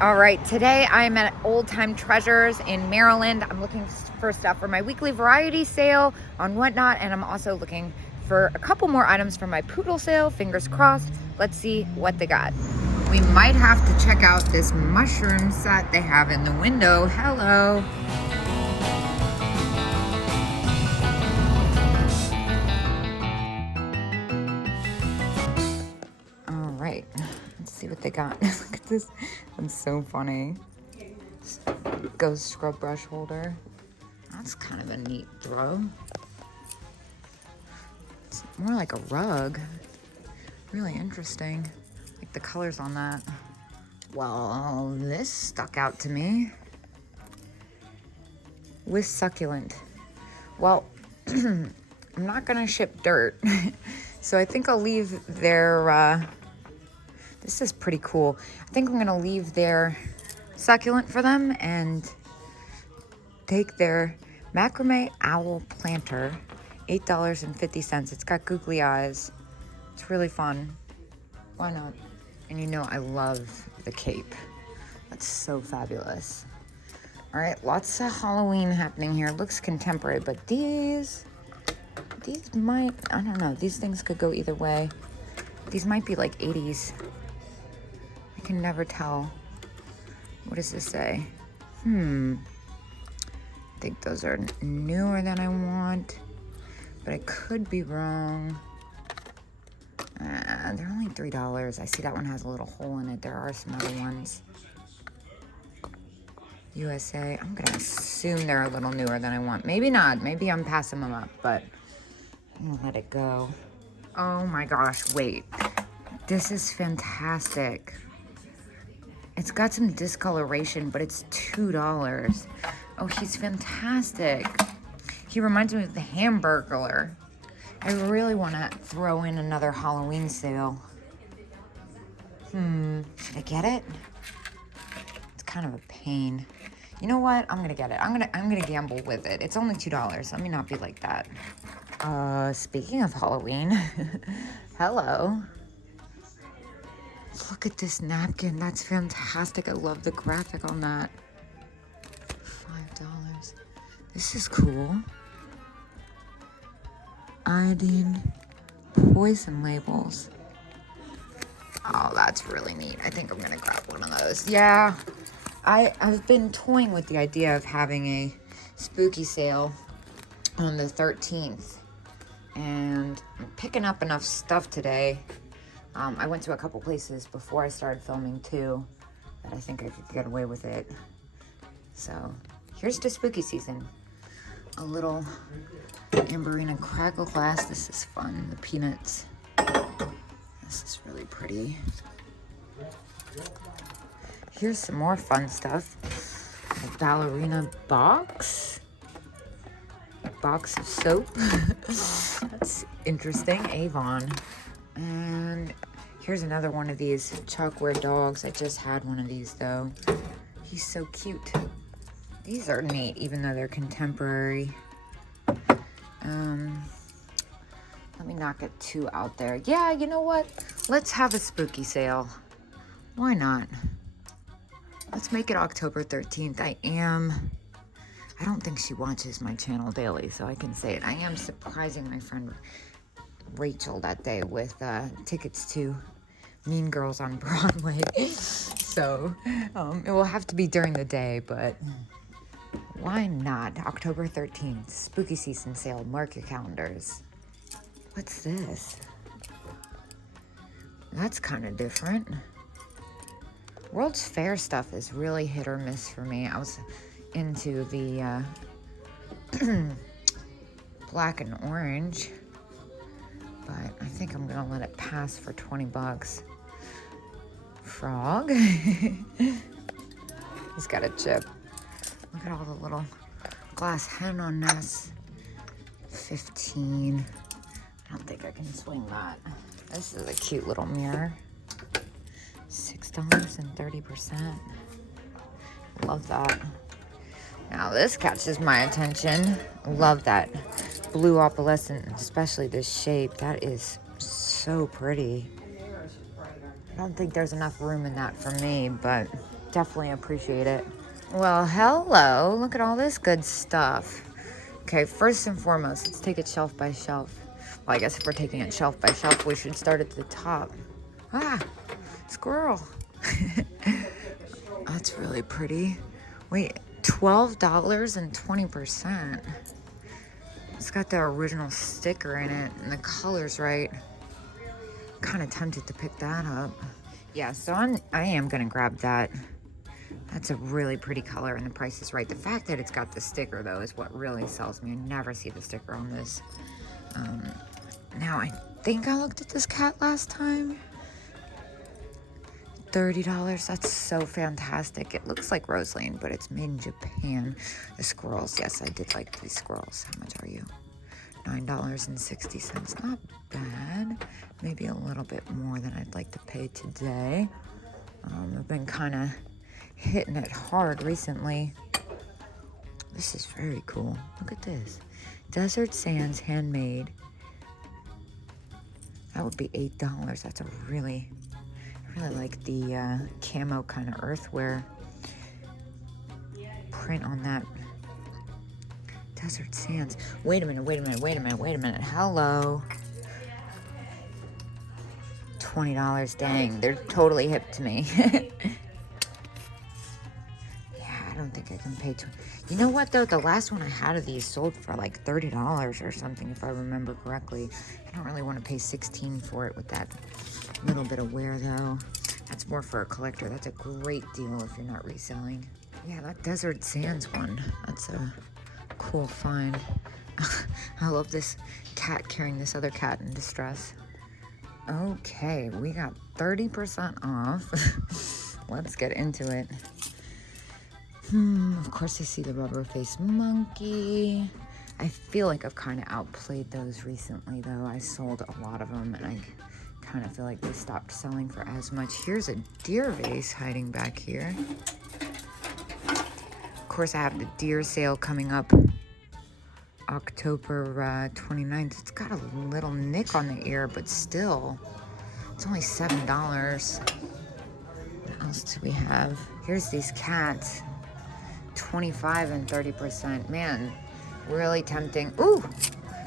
All right, today I'm at Old Time Treasures in Maryland. I'm looking for stuff for my weekly variety sale on Whatnot, and I'm also looking for a couple more items for my poodle sale. Fingers crossed. Let's see what they got. We might have to check out this mushroom set they have in the window. Hello. All right, let's see what they got. Look at this. That's so funny. Ghost scrub brush holder. That's kind of a neat throw. It's more like a rug. Really interesting. Like the colors on that. Well, this stuck out to me. With succulent. Well, I'm not gonna ship dirt. So I think I'll leave their, this is pretty cool. I think I'm gonna leave their succulent for them and take their macrame owl planter, $8.50. It's got googly eyes. It's really fun. Why not? And you know I love the cape. That's so fabulous. All right, lots of Halloween happening here. Looks contemporary, but these might, I don't know, these things could go either way. These might be like 80s. I can never tell. What does this say? I think those are newer than I want, but I could be wrong. They're only $3. I see that one has a little hole in it. There are some other ones. USA. I'm gonna assume they're a little newer than I want. Maybe not. Maybe I'm passing them up, but I'm gonna let it go. Oh my gosh, wait. This is fantastic. It's got some discoloration, but it's $2. Oh, he's fantastic. He reminds me of the Hamburglar. I really want to throw in another Halloween sale. Should I get it? It's kind of a pain. You know what? I'm gonna get it. I'm gonna gamble with it. It's only $2. Let me not be like that. Speaking of Halloween, hello. Look at this napkin. That's fantastic. I love the graphic on that. $5. This is cool. Iodine poison labels. Oh, that's really neat. I think I'm gonna grab one of those. Yeah, I've been toying with the idea of having a spooky sale on the 13th, and I'm picking up enough stuff today. I went to a couple places before I started filming too, that I think I could get away with it. So here's to spooky season. A little Amberina crackle glass. This is fun. The peanuts. This is really pretty. Here's some more fun stuff. A ballerina box. A box of soap. That's interesting. Avon. And here's another one of these chalkware dogs. I just had one of these though. He's so cute. These are neat, even though they're contemporary. Let me not get too out there. Yeah, you know what? Let's have a spooky sale. Why not? Let's make it October 13th. I don't think she watches my channel daily, so I can say it. I am surprising my friend Rachel that day with tickets to Mean Girls on Broadway. So it will have to be during the day, but why not? October 13th, spooky season sale. Mark your calendars. What's this? That's kind of different. World's Fair stuff is really hit or miss for me. I was into the black and orange, but I think I'm gonna let it pass for 20 bucks. Frog. He's got a chip. Look at all the little glass hen on nests. 15. I don't think I can swing that. This is a cute little mirror. $6.30%. Love that. Now this catches my attention. Love that blue opalescent, especially this shape. That is so pretty. I don't think there's enough room in that for me, but definitely appreciate it. Well, hello. Look at all this good stuff. Okay, first and foremost, let's take it shelf by shelf. Well, I guess if we're taking it shelf by shelf, we should start at the top. Ah, squirrel. That's really pretty. Wait, $12.20. It's got the original sticker in it, and the color's right. Kind of tempted to pick that up. Yeah, so I am gonna grab that. That's a really pretty color, and the price is right. The fact that it's got the sticker, though, is what really sells me. I never see the sticker on this. Now, I think I looked at this cat last time. $30. That's so fantastic. It looks like Rosaline, but it's made in Japan. The squirrels, yes, I did like these squirrels. How much are you? $9.60. Not bad. Maybe a little bit more than I'd like to pay today. I've been kind of hitting it hard recently. This is very cool. Look at this. Desert Sands handmade. That would be $8. That's a really, I really like the camo kind of earthware print on that. Desert Sands. Wait a minute. Hello. $20. Dang, they're totally hip to me. I don't think I can pay You know what, though? The last one I had of these sold for like $30 or something, if I remember correctly. I don't really want to pay $16 for it with that little bit of wear, though. That's more for a collector. That's a great deal if you're not reselling. Yeah, that Desert Sands one. That's a cool find. I love this cat carrying this other cat in distress. Okay, we got 30% off. Let's get into it. Of course I see the rubber-faced monkey. I feel like I've kind of outplayed those recently, though. I sold a lot of them, and I kind of feel like they stopped selling for as much. Here's a deer vase hiding back here. Of course, I have the deer sale coming up October 29th. It's got a little nick on the ear, but still, it's only $7. What else do we have? Here's these cats. 25 and 30%. Man, really tempting. Ooh,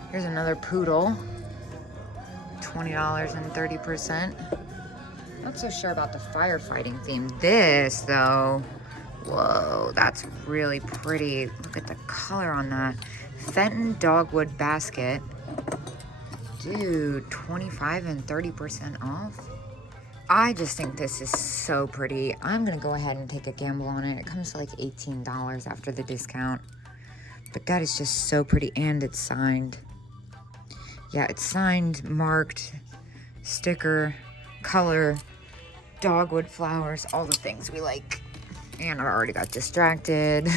here's another poodle. $20 and 30%. Not so sure about the firefighting theme. This, though, whoa, that's really pretty. Look at the color on that. Fenton Dogwood Basket. Dude, 25 and 30% off. I just think this is so pretty. I'm gonna go ahead and take a gamble on it. It comes to like $18 after the discount. But that is just so pretty, and it's signed. Yeah, it's signed, marked, sticker, color, dogwood flowers, all the things we like. And I already got distracted.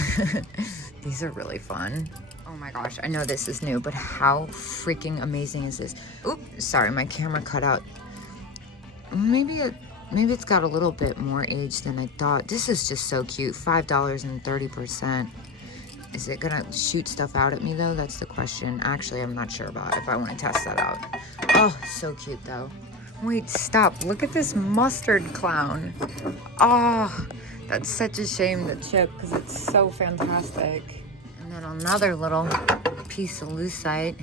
These are really fun. Oh my gosh, I know this is new, but how freaking amazing is this? Oop, sorry, my camera cut out. Maybe it's got a little bit more age than I thought. This is just so cute. $5 and 30%. Is it gonna shoot stuff out at me, though? That's the question. Actually, I'm not sure about if I want to test that out. Oh, so cute, though. Wait, stop. Look at this mustard clown. Oh, that's such a shame to chip because it's so fantastic. And then another little piece of lucite.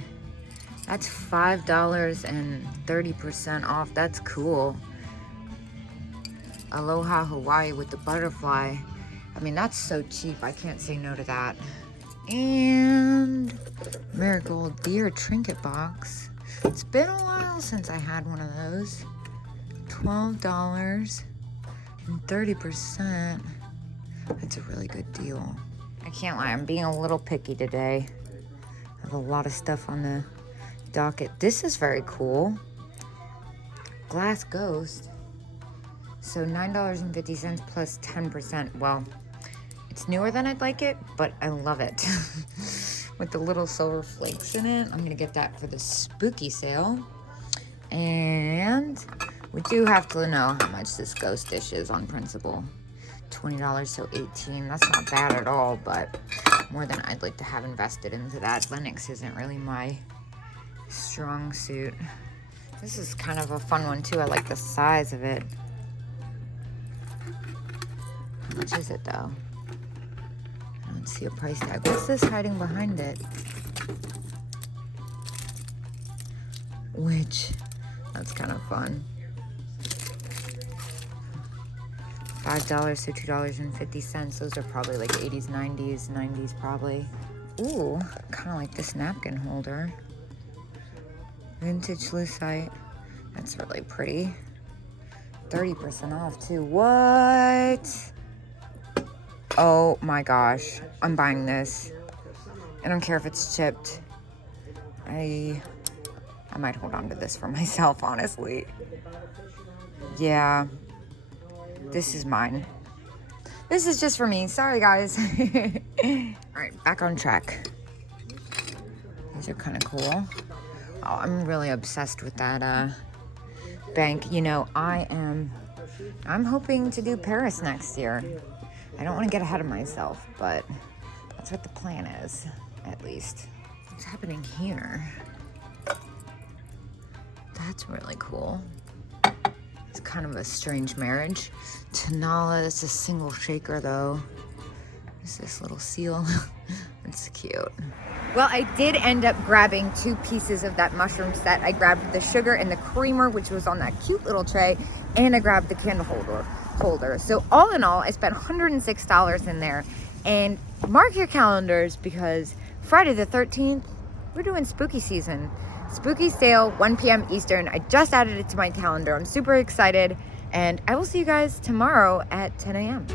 That's $5 and 30% off. That's cool. Aloha Hawaii with the butterfly. I mean, that's so cheap. I can't say no to that. And marigold deer trinket box. It's been a while since I had one of those. $12 and 30%. That's a really good deal. I can't lie, I'm being a little picky today. I have a lot of stuff on the docket. This is very cool. Glass ghost. So $9.50 plus 10%. Well, it's newer than I'd like it, but I love it. With the little silver flakes in it. I'm gonna get that for the spooky sale. And we do have to know how much this ghost dish is on principle. $20, so $18. That's not bad at all, but more than I'd like to have invested into that. Lennox isn't really my strong suit. This is kind of a fun one too. I like the size of it. How much is it though? I don't see a price tag. What's this hiding behind it? Which, that's kind of fun. $5 to $2.50. Those are probably like 80s, 90s probably. Ooh, kind of like this napkin holder. Vintage lucite. That's really pretty. 30% off too. What? Oh my gosh. I'm buying this. I don't care if it's chipped. I might hold on to this for myself, honestly. Yeah. This is mine. This is just for me. Sorry, guys. All right, back on track. These are kind of cool. Oh, I'm really obsessed with that bank. You know, I'm hoping to do Paris next year. I don't want to get ahead of myself, but that's what the plan is, at least. What's happening here? That's really cool. It's kind of a strange marriage. Tanala is a single shaker though. There's this little seal. It's cute. Well, I did end up grabbing 2 pieces of that mushroom set. I grabbed the sugar and the creamer, which was on that cute little tray, and I grabbed the candle holder. So all in all, I spent $106 in there. And mark your calendars because Friday the 13th, we're doing spooky season. Spooky sale, 1 p.m. Eastern. I just added it to my calendar. I'm super excited, and I will see you guys tomorrow at 10 a.m.